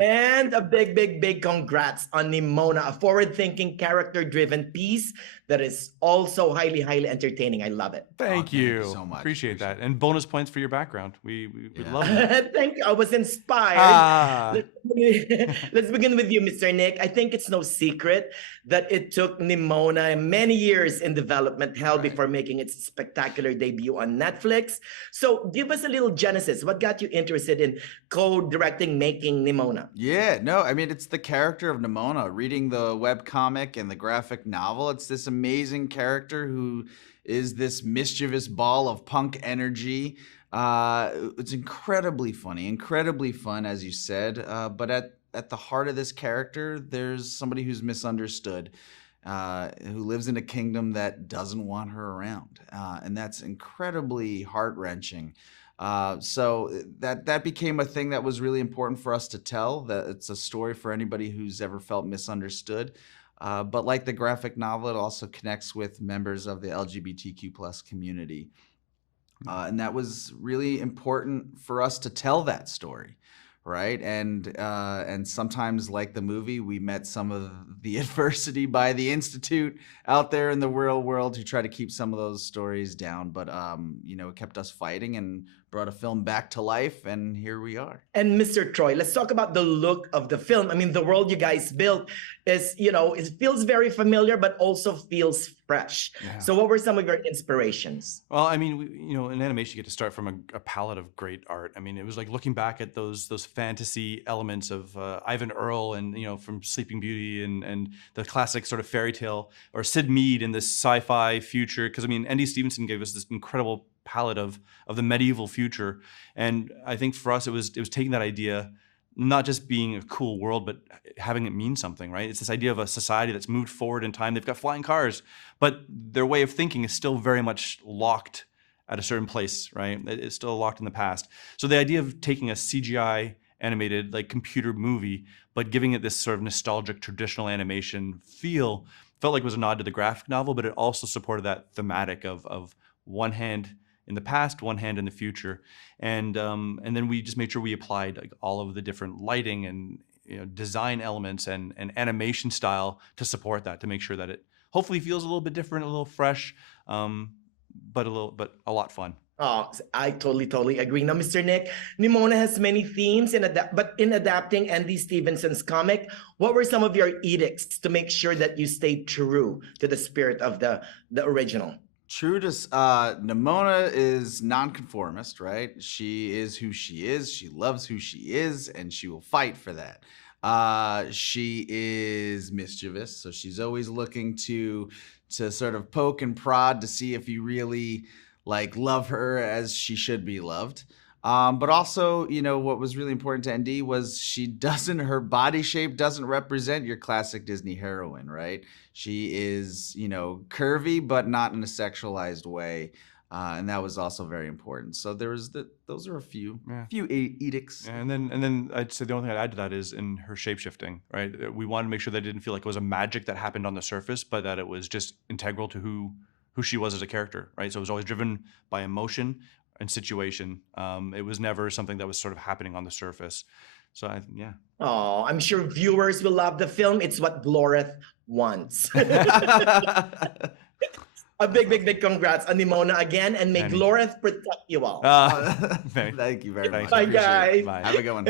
And a big, big, big congrats on Nimona, a forward-thinking, character-driven piece that is also highly, highly entertaining. I love it. Thank you so much. Appreciate that. And bonus points for your background. We love it. Thank you. I was inspired. Ah. Let's begin with you, Mr. Nick. I think it's no secret that it took Nimona many years in development hell before making its spectacular debut on Netflix. So give us a little genesis. What got you interested in co-directing making Nimona? Yeah, no, I mean, it's the character of Nimona. Reading the webcomic and the graphic novel, it's this amazing character who is this mischievous ball of punk energy. It's incredibly funny, incredibly fun, as you said. But at the heart of this character, there's somebody who's misunderstood, who lives in a kingdom that doesn't want her around. And that's incredibly heart-wrenching. So that became a thing that was really important for us to tell, that it's a story for anybody who's ever felt misunderstood. But like the graphic novel, it also connects with members of the LGBTQ plus community. And that was really important for us to tell that story, right? And sometimes, like the movie, we met some of the adversity by the Institute out there in the real world who try to keep some of those stories down. But it kept us fighting and brought a film back to life, and here we are. And Mr. Troy, let's talk about the look of the film. I mean, the world you guys built is, it feels very familiar, but also feels fresh. Yeah. So what were some of your inspirations? Well, I mean, in animation, you get to start from a palette of great art. I mean, it was like looking back at those fantasy elements of Ivan Earl and, from Sleeping Beauty and the classic sort of fairy tale, or Sid Mead in this sci-fi future. Because, I mean, ND Stevenson gave us this incredible palette of the medieval future. And I think for us, it was taking that idea, not just being a cool world, but having it mean something, right? It's this idea of a society that's moved forward in time. They've got flying cars, but their way of thinking is still very much locked at a certain place, right? It's still locked in the past. So the idea of taking a CGI animated, like computer movie, but giving it this sort of nostalgic traditional animation feel, felt like it was a nod to the graphic novel, but it also supported that thematic of one hand in the past, one hand in the future. And then we just made sure we applied like all of the different lighting and design elements and animation style to support that, to make sure that it hopefully feels a little bit different, a little fresh, but a lot fun. Oh, I totally agree. Now, Mr. Nick, Nimona has many themes, but in adapting ND Stevenson's comic, what were some of your edicts to make sure that you stayed true to the spirit of the original? True to Nimona is nonconformist, right? She is who she is. She loves who she is, and she will fight for that. She is mischievous, so she's always looking to sort of poke and prod to see if you really love her as she should be loved. But also, what was really important to ND was her body shape doesn't represent your classic Disney heroine, right? She is, curvy, but not in a sexualized way. And that was also very important. So those are a few edicts. Yeah, and then I'd say the only thing I'd add to that is in her shape-shifting, right? We wanted to make sure that it didn't feel like it was a magic that happened on the surface, but that it was just integral to who she was as a character, right? So it was always driven by emotion and situation. It was never something that was sort of happening on the surface. So yeah. Oh, I'm sure viewers will love the film. It's what Gloreth wants. A big congrats on Nimona again, and may Manny. Gloreth protect you all. Thank you very much. Bye, guys. Bye. Have a good one.